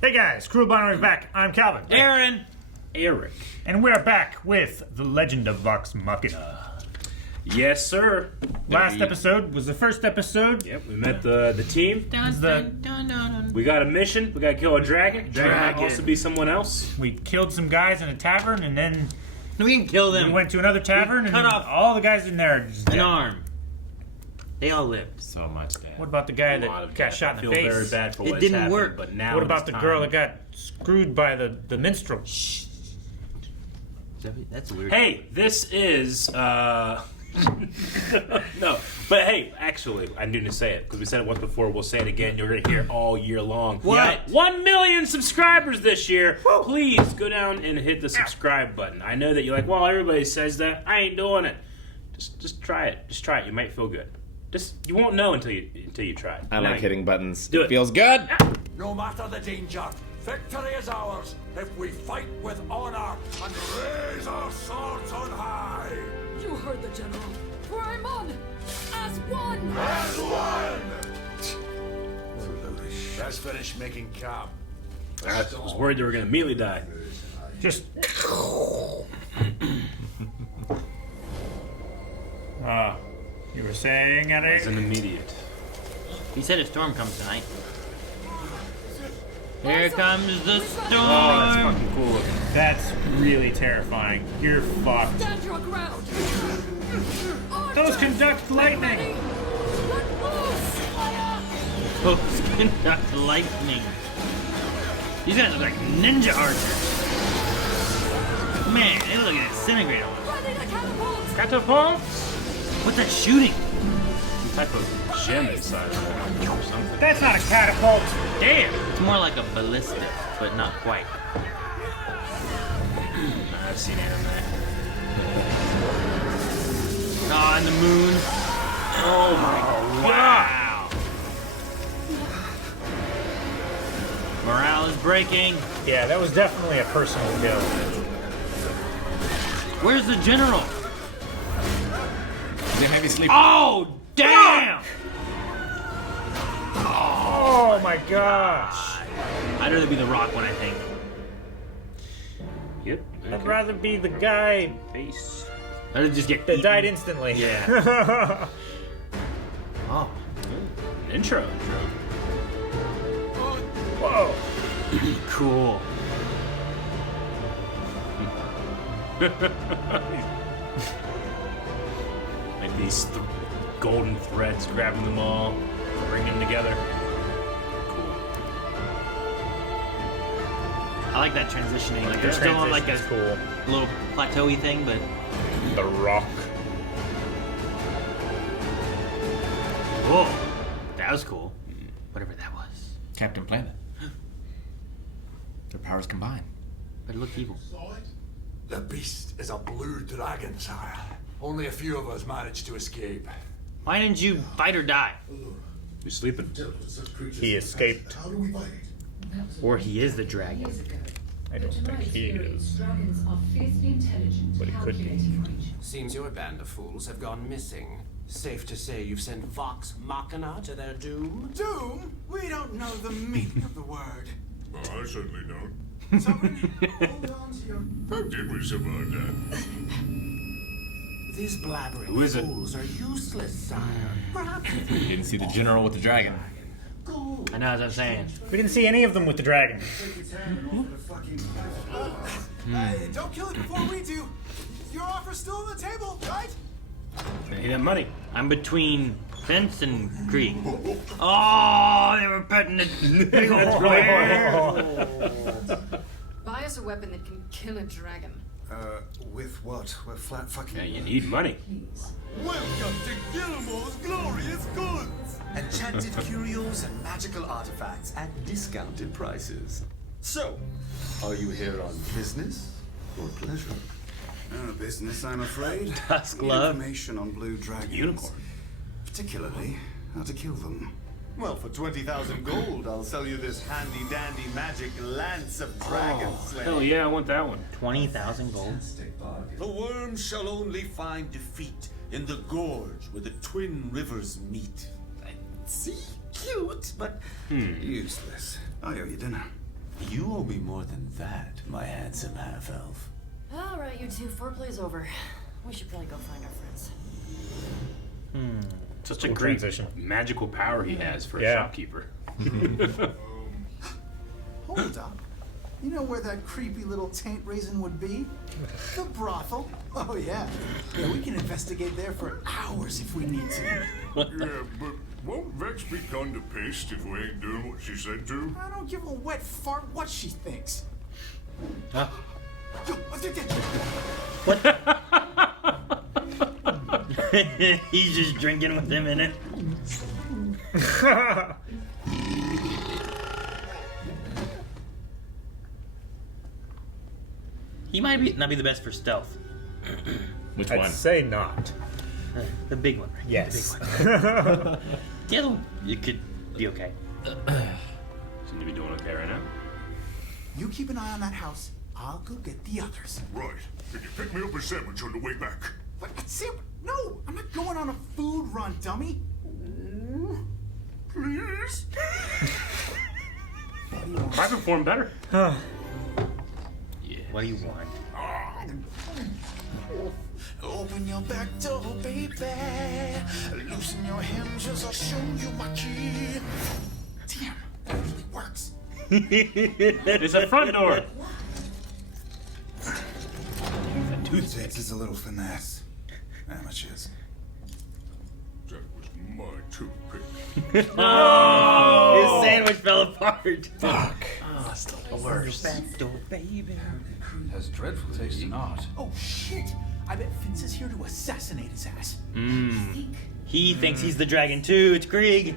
Hey guys, Cruel Binary back. I'm Calvin. Aaron. Eric. And we're back with The Legend of Vox Machina. Yes, sir. Last episode was the first episode. Yep, we met the team. We We got a mission. We got to kill a dragon. Dragon might also be someone else. We killed some guys in a tavern, and then can kill them. we went to another tavern, and cut off all the guys in there are just an dead. arm. They all lived. So much dead. What about the guy A lot that of got death. shot in I the feel face? very bad for It what didn't happened, work. But now What about it's the time. girl that got screwed by the minstrel? That's weird. Hey, this is no, but hey, actually, I need to say it because we said it once before. We'll say it again. You're gonna hear it all year long. What? 1 million subscribers this year. Woo. Please go down and hit the subscribe button. I know that you're like, well, everybody says that. I ain't doing it. Just try it. Just try it. You might feel good. You won't know until you try it. I like hitting buttons. Do it. Feels good. No matter the danger, victory is ours if we fight with honor and raise our swords on high. You heard the general. For I'm on as one. As one! Let's finish making camp. I was worried they were gonna immediately die. Just. You were saying, It's Eric? an immediate. He said a storm comes tonight. Here comes the storm. Oh, that's fucking cool looking. That's really terrifying. You're fucked. Stand your ground. Those conduct lightning. Let loose. Fire. Folks conduct lightning. These guys look like ninja archers. Man, they look like disintegrate almost. Ready to catapult. Catapult? What's that shooting? Some type of gem inside of it or something. That's not a catapult. Damn! It's more like a ballistic, but not quite. I've seen anime. Oh, and the moon. Oh my god! Wow. Morale is breaking. Yeah, that was definitely a personal kill. Where's the general? They have you sleep. Oh, damn! Oh my gosh. I'd rather be the Rock one, I think. Yep. I'd rather be the guy Face. I'd rather just get that eaten. died instantly. Yeah. Oh. Intro. Whoa. Cool. Like these golden threads, grabbing them all, bringing them together. Cool. I like that transitioning. Like they're The still on like a transition's cool. little plateau-y thing, but The Rock. whoa, that was cool. Whatever that was. Captain Planet. Their powers combine. But it looked evil. The beast is a blue dragon, sire. Only a few of us managed to escape. Why didn't you fight or die? You're sleeping. He escaped. Or he is the dragon. I don't think he is. Dragons are fiercely intelligent, But it could be. calculating creatures. Seems your band of fools have gone missing. Safe to say you've sent Vox Machina to their doom? Doom? We don't know the meaning of the word. I certainly don't. Sovereign, hold on to your... How did we survive that? These blabbering Who is it? fools are useless, sire. Perhaps if You didn't see the general with the dragon. gold. I know, as I'm saying. We didn't see any of them with the dragon. Hey, don't kill it before we do. Your offer's still on the table, right? Hey, that money. I'm between fence and creek. Oh, they were petting it. That's Buy us a weapon that can kill a dragon. With what? We're flat fucking... Yeah, you need money. Welcome to Gilmore's Glorious Goods! Enchanted curios and magical artifacts at discounted prices. So, are you here on business or pleasure? Business, I'm afraid. Dusk Need love. information on blue dragons. Unicorn. Particularly, how to kill them. Well, for 20,000 gold, I'll sell you this handy-dandy magic lance of dragon slaying. Hell yeah, I want that one. 20,000 gold. The worms shall only find defeat in the gorge where the twin rivers meet. See? Cute, but Useless. I owe you dinner. You owe me more than that, my handsome half-elf. All right, you two. Foreplay's over. We should probably go find our friends. Such Cool a great transition. magical power he has for a Yeah. shopkeeper. Hold up. You know where that creepy little taint raisin would be? The brothel. Oh, yeah. Yeah, we can investigate there for hours if we need to. Yeah, but won't Vex be kinda pissed if we ain't doing what she said to? I don't give a wet fart what she thinks. Huh? He's just drinking with him in it. He might not be the best for stealth. Which I'd one? say not. The big one, right? Yes. The big one. The other one, you could be okay. Seem to be doing okay right now. You keep an eye on that house. I'll go get the others. Right. Can you pick me up a sandwich on the way back? What? No, I'm not going on a food run, dummy. Please? I performed better. What do you want? Open your back door, baby. Loosen your hinges, I'll show you my key. Damn, that really works. It's a front door. It takes us a little finesse. Amateurs. That was my toothpick. His sandwich fell apart. Fuck. Oh, it's the worst. Back door, baby. It has dreadful taste in art. Oh, shit. I bet Vince is here to assassinate his ass. He thinks he's the dragon too. It's Krieg.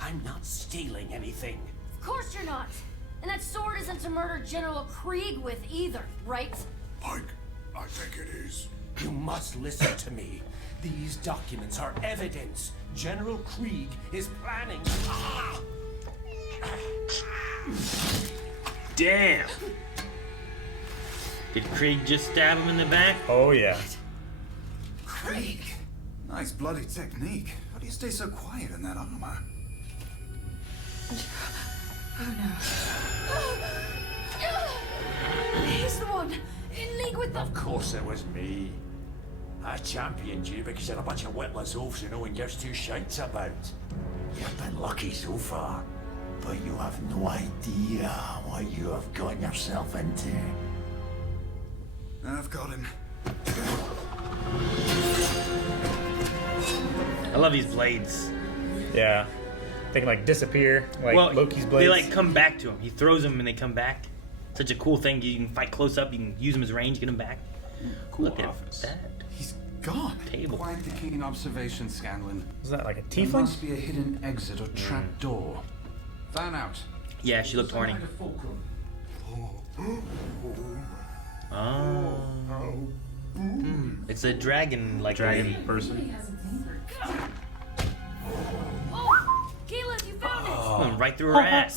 I'm not stealing anything. Of course you're not. And that sword isn't to murder General Krieg with either, right? Pike, I think it is. You must listen to me. These documents are evidence. General Krieg is planning. Damn. Did Krieg just stab him in the back? Oh, yeah. Krieg. Nice bloody technique. How do you stay so quiet in that armor? He's the one in league with Of course it was me. I championed you because you're a bunch of witless oafs who no one gives two shites about. You've been lucky so far, but you have no idea what you have gotten yourself into. I've got him. I love these blades. Yeah. They can, like, disappear, like Loki's blades. They, like, come back to him. He throws them and they come back. Such a cool thing. You can fight close up. You can use them as range, get them back. Cool Look office. at that. He's gone. Table. Quite the keen observation, Scanlan. Is that like a There tiefling? must be a hidden exit or trap door. Fan out. Yeah, she looked horny. Oh. It's a dragon, like Dragon person. Oh, Keyleth, you found it! Oh, right through her ass.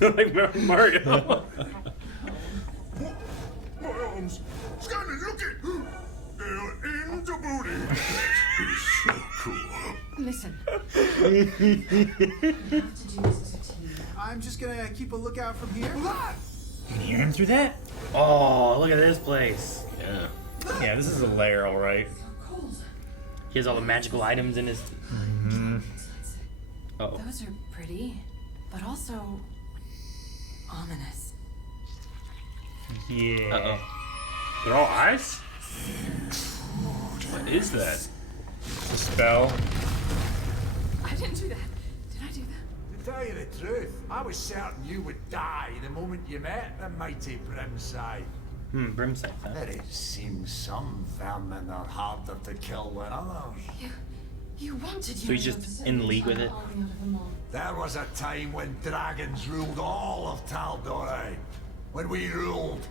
Like Mario. My arms. Scanlan, look it! They're in the booty. That is so cool. Listen. I'm just gonna keep a lookout from here. You can hear him through that? Oh, look at this place. Yeah. Yeah, this is a lair, all right. He has all the magical items in his. Uh-oh. Those are pretty, but also ominous. Yeah. Uh-oh. They're all eyes? What is that? It's a spell. I didn't do that. Did I do that? To tell you the truth, I was certain you would die the moment you met the mighty Brimside. Brimside, huh? But it seems some vermin are harder to kill than others. You wanted So he's just in league with it? There was a time when dragons ruled all of Tal'Dorei. When we ruled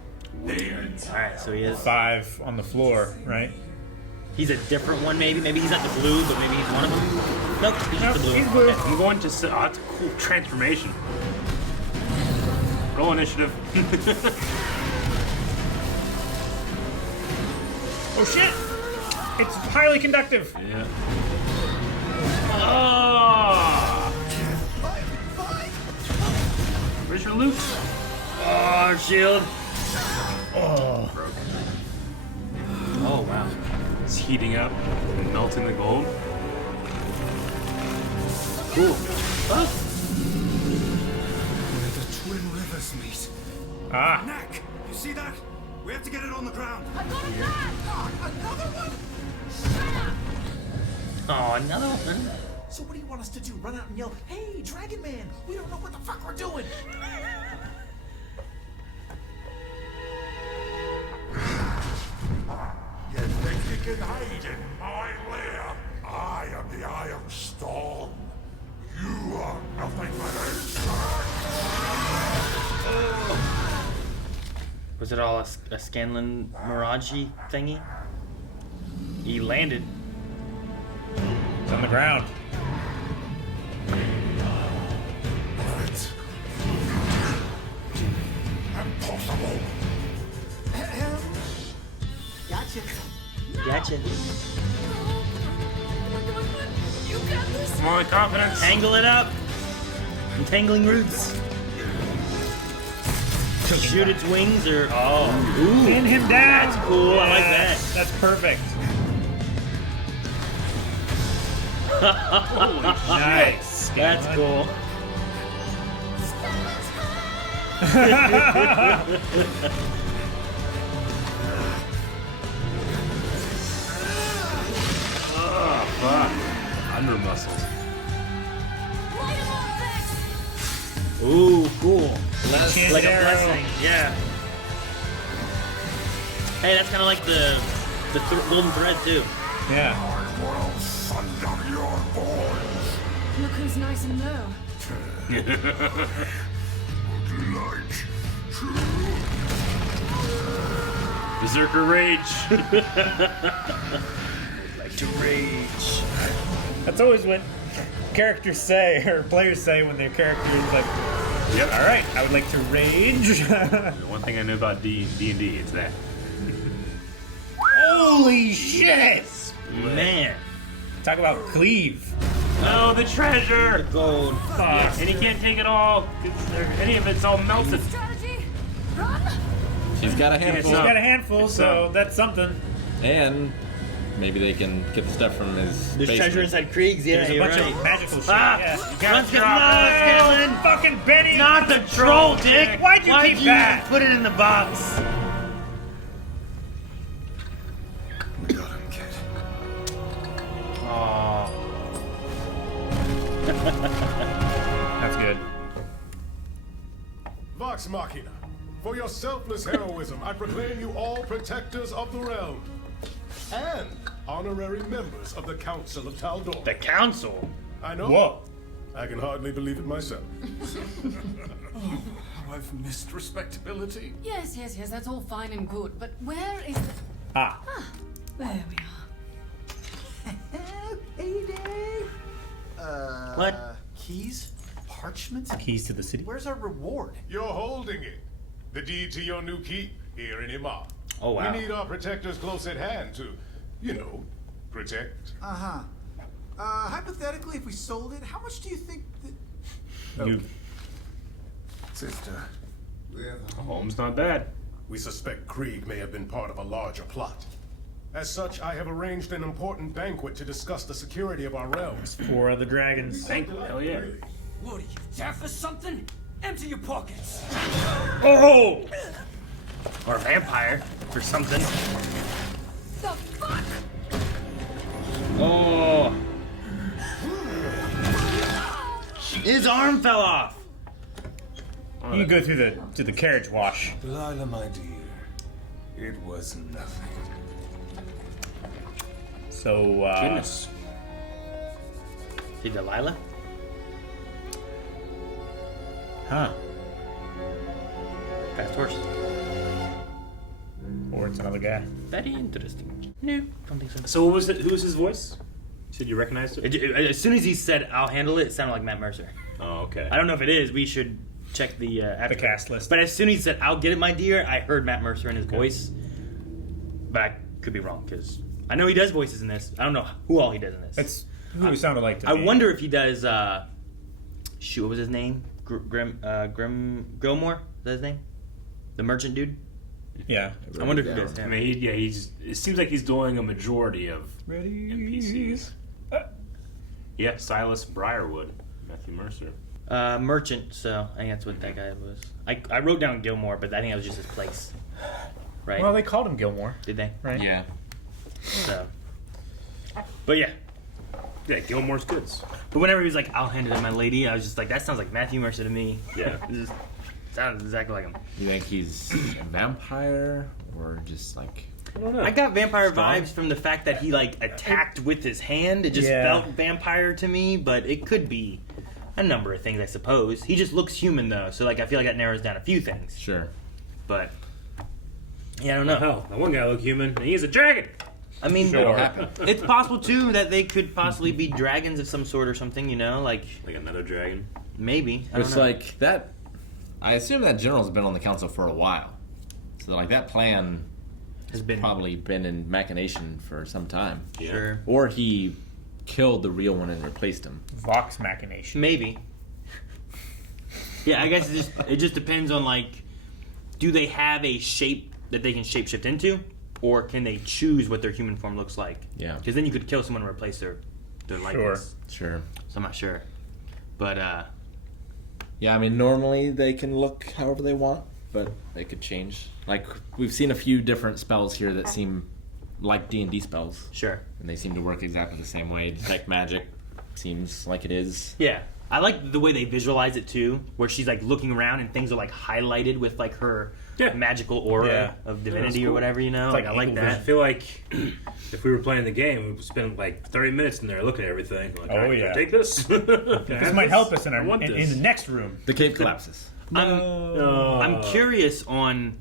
the Alright, so he is. 5 on the floor, right? He's a different one, maybe. Maybe he's not the blue, but maybe he's one of them. Nope, he's just the blue. He's blue. Okay. I'm going to say, oh, that's a cool transformation. Roll initiative. Oh shit! It's highly conductive. Yeah. Oh! Where's treasure loot. Oh, shield. Oh. Oh, wow. It's heating up and melting the gold. Cool. Oh. Where the twin rivers meet. Ah. Neck! You see that? We have to get it on the ground. I got it back! Another one? Shut up! Oh, another one. So what do you want us to do? Run out and yell, "Hey, Dragon Man! We don't know what the fuck we're doing!" You think you can hide in my lair? I am the Iron Storm. You are nothing but Was it all a Scanlan Mirage thingy? He landed. It's on the ground. impossible. Gotcha. Gotcha. You got this! Come on, confidence. Tangle it up. Entangling roots. Shoot its wings or ooh. Pin him down. That's cool. I like Yeah, that. That's perfect. Nice. That's cool. Oh, fuck. Under muscles. Light him up, Vex! Ooh, cool. Chance Like a arrow. blessing. Yeah. Hey, that's kind of like the golden thread too. Yeah. I will sunder your bones. Look who's nice and low. Light to Berserker rage. Like to rage. That's always what characters say, or players say when their character is like, Yep. all right, I would like to rage. One thing I know about D&D, it's that. Holy shit! Man. Talk about cleave. No, the treasure. Gold. Fuck. And he can't take it all. Any of it's all melted. Strategy? Run! She's got a handful. She's got a handful, so that's something. And maybe they can get the stuff from his There's basement. treasure inside Krieg's. Yeah, There's a you're bunch right. of magical shit. Ah! Yeah. Run, Scanlan! Fucking Benny! Not the troll, Dick! Why'd you keep that? Put it in the box? We got him, kid. Aww. That's good. Vox Machina. For your selfless heroism, I proclaim you all protectors of the realm. And honorary members of the Council of Tal'Dorei. The council? I know. Whoa. I can hardly believe it myself. How I've missed respectability. Yes, that's all fine and good, but where is the... Ah. There we are. Payday. What? Keys? Parchment? Keys to the city. Where's our reward? You're holding it. The deed to your new keep here in Imar. Oh, wow. We need our protectors close at hand to, protect. Uh-huh. Hypothetically, if we sold it, how much do you think that... You. Sister, we have a Home's not bad. We suspect Krieg may have been part of a larger plot. As such, I have arranged an important banquet to discuss the security of our realms. 4 other dragons. Hell yeah. What are you, deaf or something? Empty your pockets. Oh! Or a vampire, or something. The fuck? Oh! His arm fell off! You can go through the carriage wash. Delilah, my dear. It was nothing. So, Goodness. Hey, Delilah? Huh. Fast horse. Or it's another guy. Very interesting. No, don't think so. So what was it? Who was his voice? You said you recognized it? As soon as he said, I'll handle it, it sounded like Matt Mercer. Oh, okay. I don't know if it is. We should check the cast list. But as soon as he said, I'll get it, my dear, I heard Matt Mercer in his voice. But I could be wrong, because I know he does voices in this. I don't know who all he does in this. It's who he sounded like to I me. wonder if he does, shoot, what was his name? Gilmore, is that his name? The merchant dude? Yeah. I wonder who it is. I mean, it seems like he's doing a majority of NPCs. Yeah, Silas Briarwood, Matthew Mercer. Merchant, so I think that's what that guy was. I wrote down Gilmore, but I think that was just his place. Right? Well, they called him Gilmore. Did they? Right. Yeah. So. But yeah. Yeah, Gilmore's goods. But whenever he was like, I'll hand it to my lady, I was just like, that sounds like Matthew Mercer to me. Yeah. It just sounds exactly like him. You think he's a vampire or just like? I don't know. I got vampire Strong? vibes from the fact that he like attacked with his hand. It just felt vampire to me, but it could be a number of things, I suppose. He just looks human though, so like I feel like that narrows down a few things. Sure. But yeah, I don't know. Hell, that one guy looked human, and he's a dragon. I mean, Sure. it's possible too that they could possibly be dragons of some sort or something. You know, like another dragon. Maybe. I don't It's know. like that. I assume that general's been on the council for a while, so like that plan has been probably been in machination for some time. Yeah. Sure. Or he killed the real one and replaced him. Vox Machination. Maybe. Yeah, I guess it just depends on like, do they have a shape that they can shapeshift into, or can they choose what their human form looks like? Yeah. Because then you could kill someone and replace their likeness. Sure. So I'm not sure, but Yeah, I mean, normally they can look however they want, but they could change. Like, we've seen a few different spells here that seem like D&D spells. Sure. And they seem to work exactly the same way. Detect magic seems like it is. yeah, I like the way they visualize it too, where she's like looking around and things are like highlighted with like her magical aura of divinity or whatever, you know. It's like I like Eagle that. I feel like if we were playing the game, we would spend like 30 minutes in there looking at everything. Like, Oh, can yeah. I take this? This might help us in our want in this. the next room. The cave collapses. I'm curious on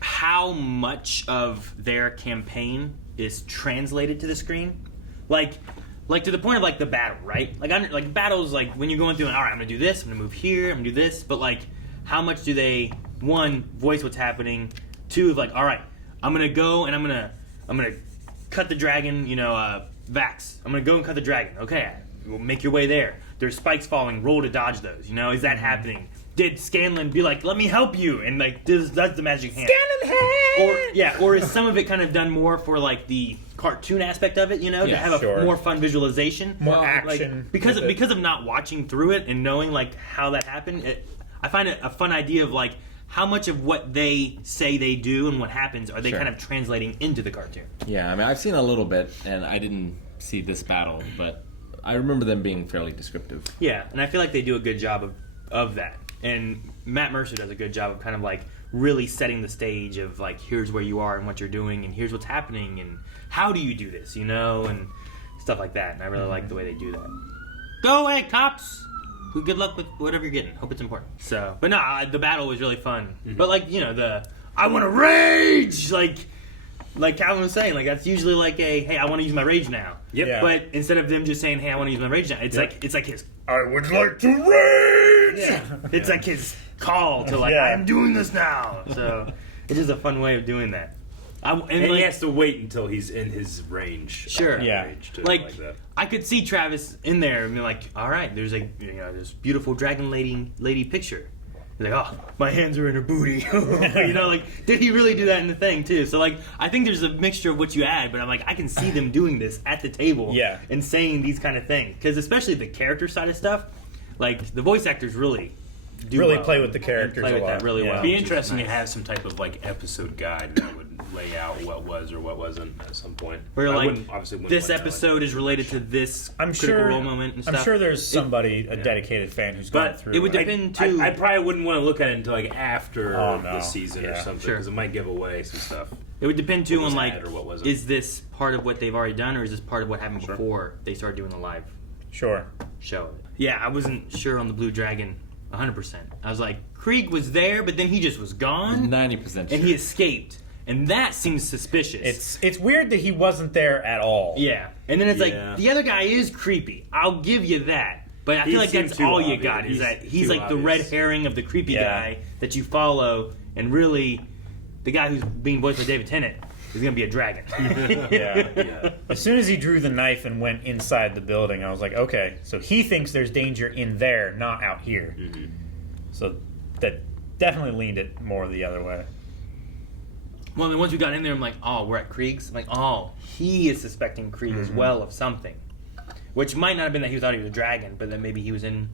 how much of their campaign is translated to the screen, like to the point of like the battle, right? Like battles, like when you're going through and all right, I'm gonna do this, I'm gonna move here, I'm gonna do this, but like how much do they voice what's happening? Two, like all right, I'm gonna go and I'm gonna cut the dragon, Vax. I'm gonna go and cut the dragon. Okay, we'll make your way there. There's spikes falling. Roll to dodge those. Is that happening? Did Scanlan be like, let me help you, and like does the magic hand? Scanlan hand. Or is some of it kind of done more for like the cartoon aspect of it, to have a more fun visualization, more action, because of not watching through it and knowing like how that happened. I find it a fun idea of like how much of what they say they do and what happens are they kind of translating into the cartoon. Yeah, I mean, I've seen a little bit, and I didn't see this battle, but I remember them being fairly descriptive. Yeah, and I feel like they do a good job of that. And Matt Mercer does a good job of kind of like really setting the stage of like, here's where you are and what you're doing, and here's what's happening, and how do you do this, and stuff like that. And I really like the way they do that. Go away, cops! Good luck with whatever you're getting. Hope it's important. So, but no, the battle was really fun. Mm-hmm. But like, I want to rage! Like Calvin was saying, like that's usually like hey, I want to use my rage now. Yep. Yeah. But instead of them just saying, hey, I want to use my rage now, it's like his. I would like to rage. Yeah. It's like his call to like, I am doing this now. So it is a fun way of doing that. And he has to wait until he's in his range. Sure. Range to like that. I could see Travis in there and be like, all right, there's like this beautiful dragon lady picture. He's like, oh, my hands are in her booty. Like, did he really do that in the thing too? So like, I think there's a mixture of what you add, but I'm like, I can see them doing this at the table, and saying these kind of things because especially the character side of stuff, like the voice actors really play with the characters play a with lot. that really well. It'd be interesting to have some type of like episode guide that would lay out what was or what wasn't at some point. Where I like wouldn't this want episode is related to this I'm critical sure, role moment and stuff. I'm sure there's somebody, a dedicated fan who's gone through. It would depend too. I probably wouldn't want to look at it until like after the season or Yeah. something Sure. because it might give away some stuff. It would depend too What was on like, added or what wasn't. is this part of what they've already done, or is this part of what happened before they started doing the live Sure. show? Yeah, I wasn't sure on the Blue Dragon 100%. I was like, Krieg was there, but then he just was gone. 90% sure. And he escaped, and that seems suspicious. It's weird that he wasn't there at all. Yeah, and then it's like the other guy is creepy. I'll give you that. But I feel like that's all you got is that he's like the red herring of the creepy guy that you follow, and really, the guy who's being voiced by David Tennant he's gonna be a dragon. Yeah. As soon as he drew the knife and went inside the building, I was like, okay, so he thinks there's danger in there, not out here. Mm-hmm. So that definitely leaned it more the other way. Well, then once we got in there, I'm like, oh, we're at Krieg's. I'm like, oh, he is suspecting Krieg as well of something, which might not have been that he thought he was a dragon, but then maybe he was in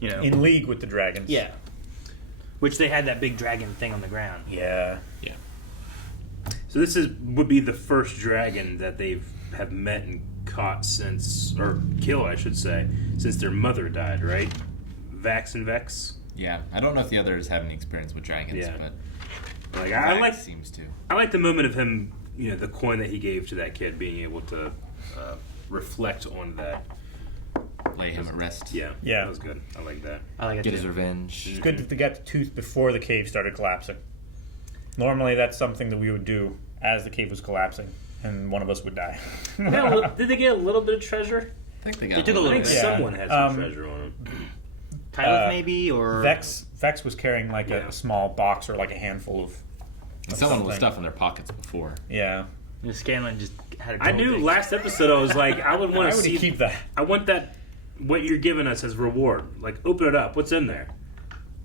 league with the dragons. Yeah. Which they had that big dragon thing on the ground. Yeah. So this would be the first dragon that they have met and caught since, or killed, I should say, since their mother died, right? Vax and Vex. Yeah, I don't know if the others have any experience with dragons, but like I like seems to. I like the moment of him, the coin that he gave to that kid, being able to reflect on that. Lay him at rest. Yeah, that was good. I like that. I like it. Get his revenge. It's good that they got the tooth before the cave started collapsing. Normally, that's something that we would do as the cave was collapsing, and one of us would die. Did they get a little bit of treasure? I think they got. They took a little bit. Someone had some treasure on them. Tyler, maybe, or Vex was carrying like a small box or like a handful of. Someone with stuff in their pockets before. Yeah. Scanlan just had a I knew last episode I was like, I would want to see. Keep that. I want that. What you're giving us as reward. Like, open it up. What's in there?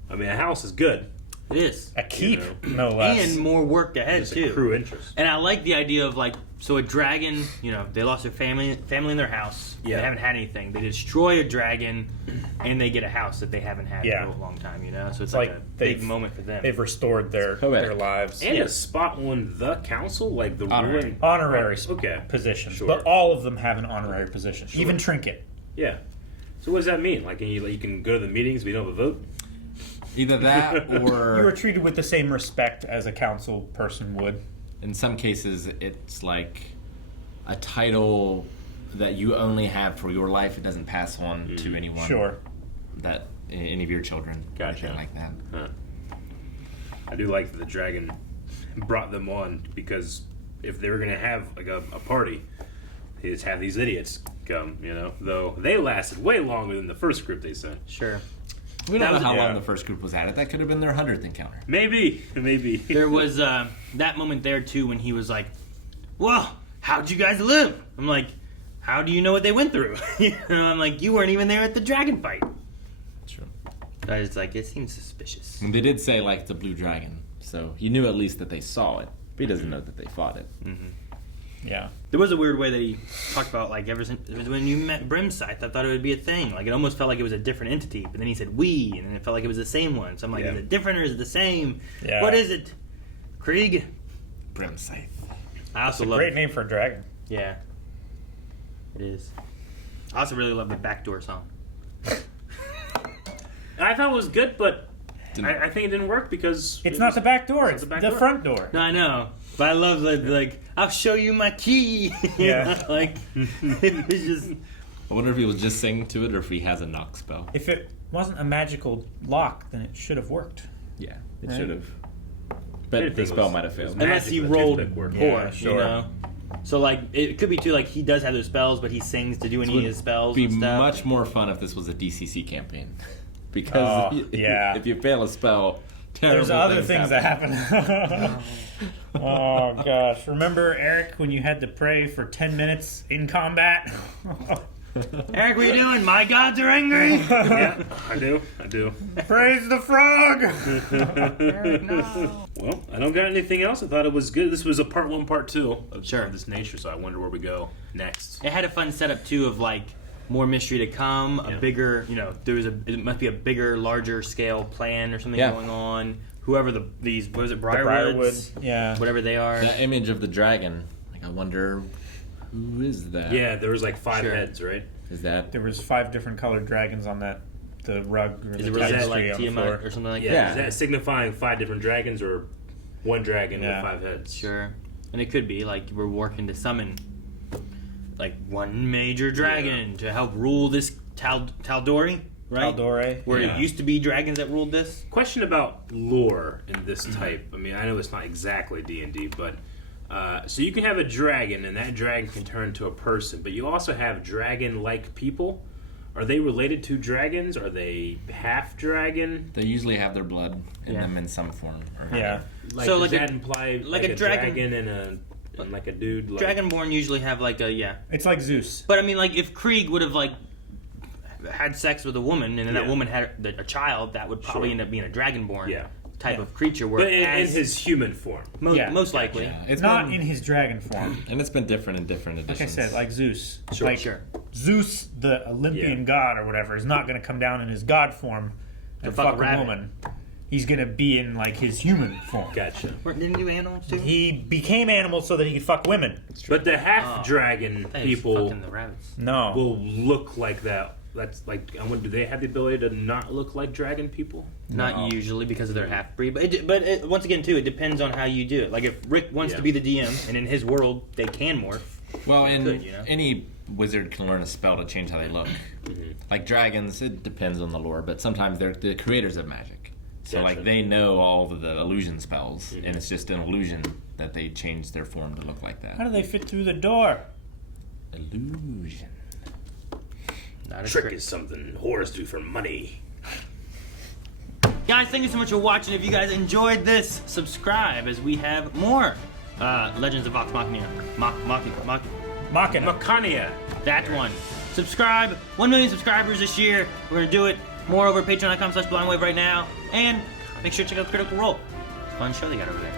I mean, a house is good. It is. A keep, no less. And more work ahead, Just too. Accrue interest. And I like the idea of, like, so a dragon, they lost their family in their house. Yeah. They haven't had anything. They destroy a dragon, and they get a house that they haven't had for a long time, So it's like a big moment for them. They've restored their lives. And a spot on the council, like the honorary position. Sure. But all of them have an honorary position. Even Trinket. Yeah. So what does that mean? Like, you can go to the meetings, but you don't have a vote? Either that or... You are treated with the same respect as a council person would. In some cases, it's like a title that you only have for your life. It doesn't pass on to anyone. Sure. That any of your children. Gotcha. Anything like that. Huh. I do like that the dragon brought them on, because if they were going to have like a party, they just have these idiots come, though they lasted way longer than the first group they sent. Sure. We don't know how long the first group was at it. That could have been their 100th encounter. Maybe. There was that moment there, too, when he was like, well, how'd you guys live? I'm like, how do you know what they went through? I'm like, you weren't even there at the dragon fight. True. I was like, it seems suspicious. And they did say, like, it's a blue dragon. So he knew at least that they saw it. But he doesn't know that they fought it. Mm-hmm. Yeah. There was a weird way that he talked about, like, ever since when you met Brimscythe, I thought it would be a thing. Like, it almost felt like it was a different entity. But then he said we, and then it felt like it was the same one. So I'm like, is it different or is it the same? Yeah. What is it? Krieg? Brimscythe. I also It's a love great name for a dragon. Yeah. It is. I also really love the backdoor song. I thought it was good, but I think it didn't work because... It's not the back door, it's the back the door. front door. No, I know. But I love, like, I'll show you my key. Yeah. Like, it was just... I wonder if he was just singing to it or if he has a knock spell. If it wasn't a magical lock, then it should have worked. Yeah, it Right. should have. But the spell might have failed. Unless he rolled poor, Yeah, sure. So, like, it could be, too, like, he does have those spells, but he sings to do any of his spells It'd be and stuff. much more fun if this was a DCC campaign. Because if you fail a spell, There's other things that happen. Oh, gosh. Remember, Eric, when you had to pray for 10 minutes in combat? Eric, what are you doing? My gods are angry. Yeah, I do. Praise the frog! Well, I don't got anything else. I thought it was good. This was a part 1, part 2 of this nature, so I wonder where we go next. It had a fun setup, too, of, like, more mystery to come, a bigger, it must be a bigger, larger scale plan or something going on. Whoever these, what was it, Briarwoods? Yeah. Whatever they are. That image of the dragon, like, I wonder who is that? Yeah, there was like 5 heads, right? Is that... There was 5 different colored dragons on the rug or Is the it tapestry like on the Tiamat floor. or something like Yeah, that? is that signifying 5 different dragons or one dragon with 5 heads? Sure. And it could be, like, we're working to summon, like, one major dragon to help rule this Tal'Dorei, right? Tal'Dorei. Where it used to be dragons that ruled this. Question about lore in this type. I mean, I know it's not exactly D&D, but so you can have a dragon, and that dragon can turn into a person, but you also have dragon-like people. Are they related to dragons? Are they half dragon? They usually have their blood in them in some form. Or Like, So, does like that a- imply like like a a dragon- dragon and like a dude? Like, Dragonborn usually have like a It's like Zeus. But I mean, like if Krieg would have like had sex with a woman and then that Yeah. woman had a child, that would probably Sure. end up being a Dragonborn Yeah. type of creature. Where but in his human form. most likely. Yeah, It's not in his dragon form. And it's been different in different Like I editions. said, like Zeus. Sure, like sure. Zeus, the Olympian god or whatever, is not going to come down in his god form and fuck a fuck a rabbit. woman. He's going to be in like his human form. Gotcha. Didn't you animals too? He became animals so that he could fuck women. But the half dragon people fucking the rabbits. No. will look like that. That's like, do they have the ability to not look like dragon people? Not usually because of their half breed, but once again too, it depends on how you do it. Like if Rick wants to be the DM, and in his world they can morph. Well, and Could, you know? any wizard can learn a spell to change how they look. Like dragons, it depends on the lore, but sometimes they're the creators of magic. So Gotcha. like they know all of the illusion spells, and it's just an illusion that they change their form to look like that. How do they fit through the door? Illusion. Not a Trick trick. is something whores do for money. Guys, thank you so much for watching. If you guys enjoyed this, subscribe as we have more Legends of Vox Machina. Machina. Machina. That one. Subscribe. 1 million subscribers this year. We're going to do it. More over at patreon.com/blindwave right now. And make sure to check out Critical Role. Fun show they got over there.